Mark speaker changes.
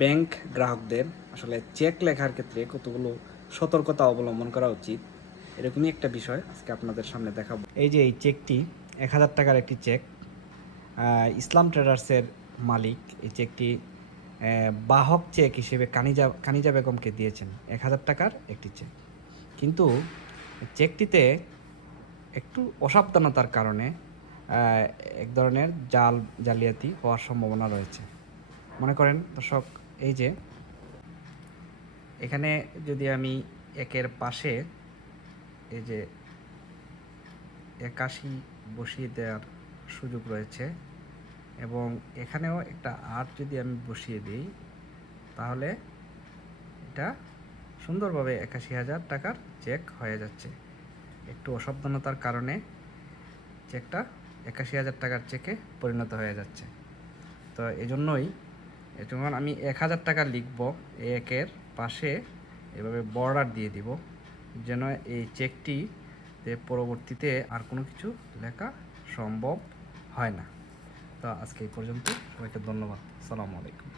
Speaker 1: Bank গ্রাহকদের আসলে check লেখার ক্ষেত্রে কতগুলো সতর্কতা অবলম্বন করা উচিত, এরকমই একটা বিষয় আজকে আপনাদের সামনে দেখাবো। এই যে এই চেকটি, এক হাজার টাকার একটি চেক ইসলাম ট্রেডার্সের মালিক এই চেকটি বাহক চেক হিসেবে কানিজা কানিজা বেগমকে দিয়েছেন, এক হাজার টাকার একটি চেক। কিন্তু চেকটিতে একটু অসাবধানতার কারণে এক ধরনের জাল, জালিয়াতি হওয়ার সম্ভাবনা রয়েছে। মনে করেন দর্শক এই যে, এখানে যদি আমি একের পাশে এই যে একাশি বসিয়ে দেওয়ার সুযোগ রয়েছে এবং এখানেও একটা আট যদি আমি বসিয়ে দিই, তাহলে এটা সুন্দরভাবে একাশি হাজার টাকার চেক হয়ে যাচ্ছে। একটু অসাবধানতার কারণে চেকটা একাশি হাজার টাকার চেকে পরিণত হয়ে যাচ্ছে। তো এজন্যই যখন আমি এক হাজার টাকা লিখব, একের পাশে এভাবে বর্ডার দিয়ে দিব, যেন এই চেকটি পরবর্তীতে আর কোনো কিছু লেখা সম্ভব হয় না। তো আজকে এই পর্যন্ত, সবাইকে ধন্যবাদ। সালামু আলাইকুম।